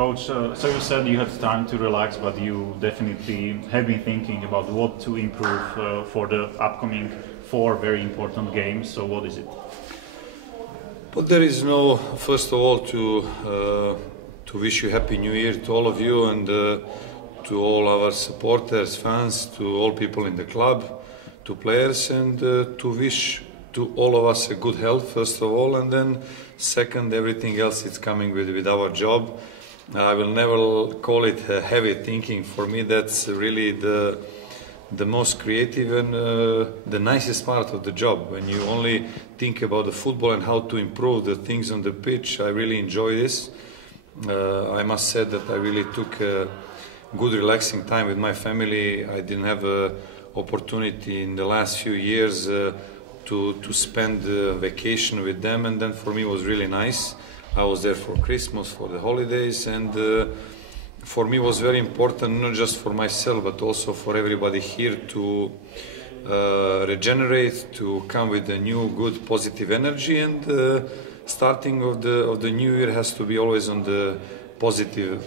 Coach, so you said you had time to relax, but you definitely have been thinking about what to improve for the upcoming 4 very important games. So what is it? But there is no, first of all, to wish you Happy New Year to all of you and to all our supporters, fans, to all people in the club, to players, and to wish to all of us a good health, first of all, and then second, everything else is coming with our job. I will never call it heavy thinking. For me, that's really the most creative and the nicest part of the job. When you only think about the football and how to improve the things on the pitch, I really enjoy this. I must say that I really took a good relaxing time with my family. I didn't have an opportunity in the last few years to spend vacation with them, and then for me it was really nice. I was there for Christmas, for the holidays, and for me it was very important, not just for myself, but also for everybody here to regenerate, to come with a new, good, positive energy, and starting of the new year has to be always on the positive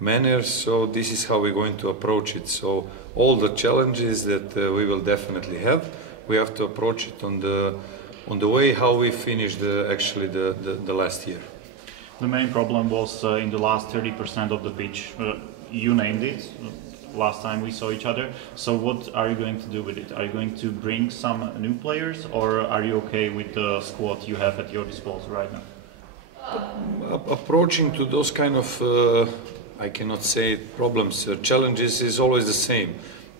manner. So this is how we're going to approach it. So all the challenges that we will definitely have, we have to approach it on the way how we finished the last year. The main problem was in the last 30% of the pitch. You named it last time we saw each other. So what are you going to do with it? Are you going to bring some new players, or are you okay with the squad you have at your disposal right now? Approaching to those kind of, I cannot say problems, challenges is always the same.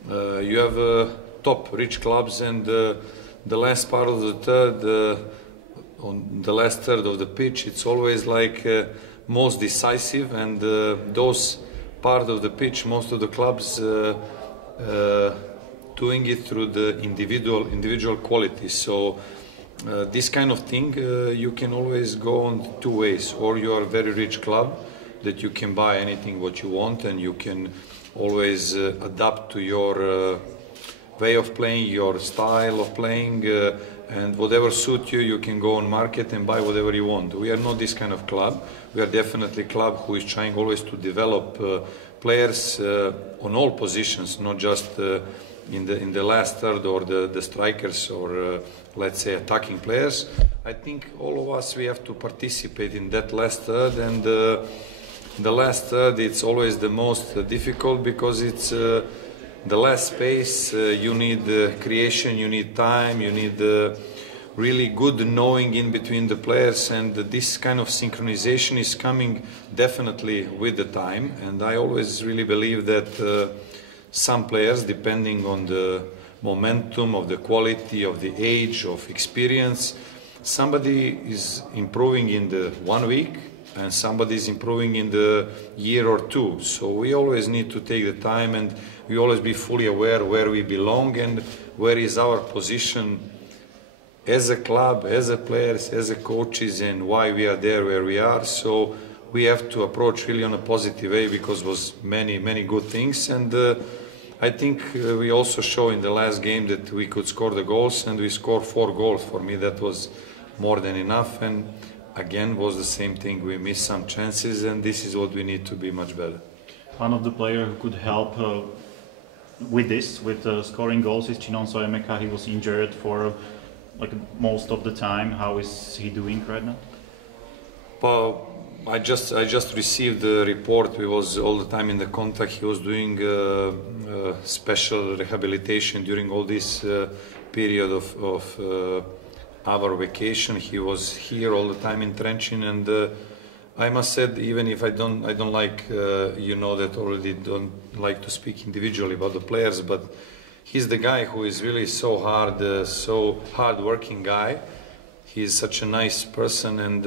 You have top rich clubs, and the last part of the third, on the last third of the pitch, it's always like most decisive, and those part of the pitch, most of the clubs doing it through the individual quality. So this kind of thing you can always go on 2 ways. Or you are a very rich club that you can buy anything what you want, and you can always adapt to your way of playing, your style of playing, and whatever suit you, you can go on market and buy whatever you want. We are not this kind of club. We are definitely a club who is trying always to develop players on all positions, not just in the last third or the strikers or let's say attacking players. I think all of us, we have to participate in that last third, and the last third, it's always the most difficult because it's the last space. You need creation, you need time, you need really good knowing in between the players, and this kind of synchronization is coming definitely with the time. And I always really believe that some players, depending on the momentum of the quality of the age of experience, somebody is improving in the 1 week and somebody is improving in the year or 2. So we always need to take the time, and we always be fully aware where we belong and where is our position as a club, as a players, as a coaches, and why we are there where we are. So we have to approach really on a positive way, because was many good things, and I think we also show in the last game that we could score the goals, and we scored 4 goals. For me that was more than enough, and again was the same thing, we missed some chances, and this is what we need to be much better. One of the players who could help with scoring goals is Chinonso Emeka. He was injured for like most of the time. How is he doing right now? Well, I just received the report. We was all the time in the contact. He was doing special rehabilitation during all this period of our vacation. He was here all the time in Trenčín, and I must say, even if I don't like, you know that already, don't like to speak individually about the players, but he's the guy who is really so hard-working guy. He's such a nice person, and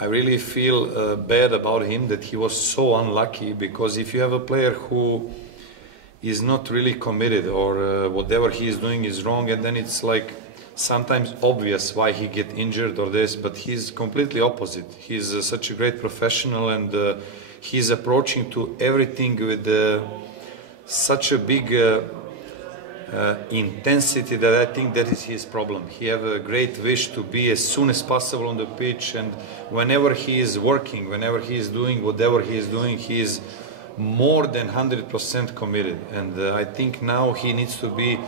I really feel bad about him that he was so unlucky, because if you have a player who is not really committed, or whatever he is doing is wrong, and then it's like sometimes obvious why he get injured or this, but he's completely opposite. He's such a great professional, and he's approaching to everything with such a big intensity that I think that is his problem. He have a great wish to be as soon as possible on the pitch, and whenever he is working, whenever he is doing whatever he is doing, he is more than 100% committed. And I think now he needs to be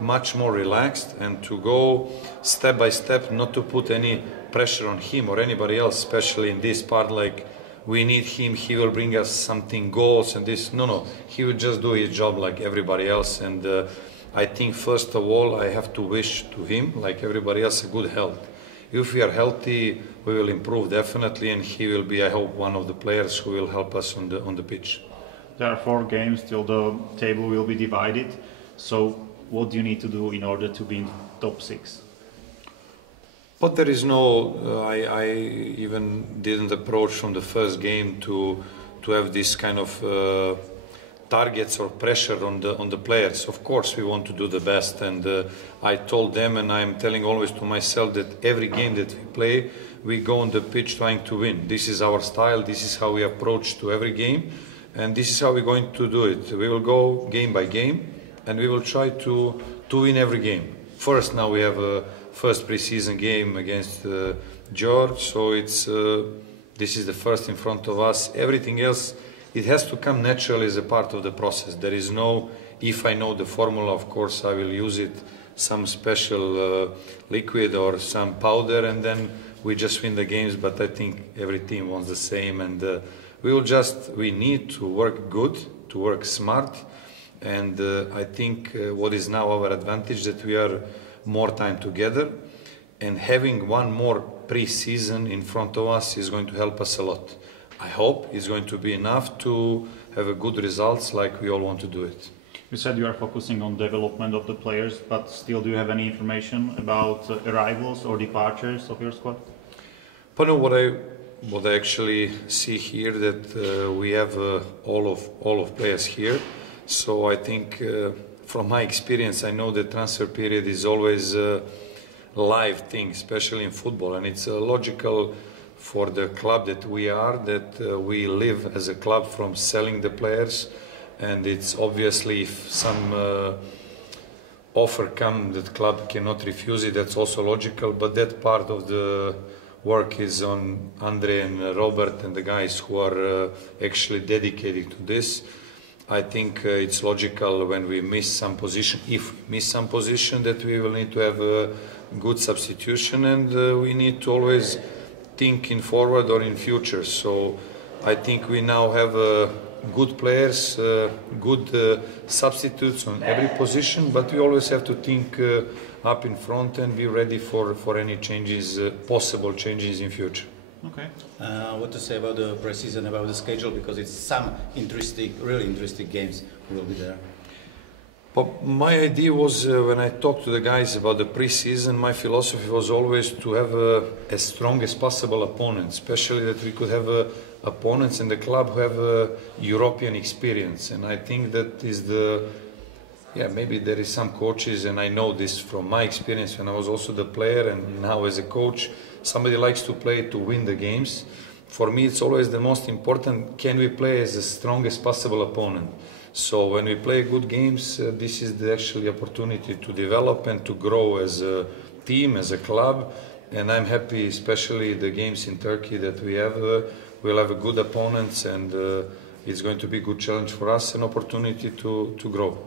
much more relaxed and to go step by step, not to put any pressure on him or anybody else, especially in this part, like we need him, he will bring us something goals and this. No, he will just do his job like everybody else. And I think first of all I have to wish to him, like everybody else, a good health. If we are healthy, we will improve definitely, and he will be, I hope, one of the players who will help us on the pitch. There are 4 games till the table will be divided, so what do you need to do in order to be in top 6? But there is no, I even didn't approach from the first game to have this kind of targets or pressure on the players. Of course we want to do the best, and I told them, and I'm telling always to myself, that every game that we play, we go on the pitch trying to win. This is our style, this is how we approach to every game, and this is how we're going to do it. We will go game by game, and we will try to win every game. First, now we have a first pre-season game against George, so it's this is the first in front of us. Everything else, it has to come naturally as a part of the process. There is no, if I know the formula, of course I will use it, some special liquid or some powder, and then we just win the games. But I think every team wants the same, and we need to work good, to work smart. And I think what is now our advantage, that we are more time together, and having one more pre-season in front of us is going to help us a lot. I hope it's going to be enough to have a good results like we all want to do it. You said you are focusing on development of the players, but still, do you have any information about arrivals or departures of your squad? But no, what I actually see here, that we have all of players here. So I think from my experience, I know the transfer period is always a live thing, especially in football, and it's logical for the club that we are, that we live as a club from selling the players. And it's obviously, if some offer comes, that club cannot refuse it, that's also logical. But that part of the work is on Andre and Robert and the guys who are actually dedicated to this. I think it's logical when we miss some position, if we miss some position, that we will need to have a good substitution, and we need to always think in forward or in future. So I think we now have good players, good substitutes on every position, but we always have to think up in front and be ready for any changes, possible changes in future. Okay. What to say about the pre-season, about the schedule, because it's some really interesting games will be there. But my idea was, when I talked to the guys about the pre-season, my philosophy was always to have as strong as possible opponents, especially that we could have opponents in the club who have European experience. And I think that is maybe there is some coaches, and I know this from my experience when I was also the player and now as a coach, somebody likes to play to win the games. For me, it's always the most important, can we play as the strongest possible opponent? So when we play good games, this is the actually opportunity to develop and to grow as a team, as a club. And I'm happy, especially the games in Turkey, that we have. We'll have a good opponents, and it's going to be a good challenge for us, an opportunity to grow.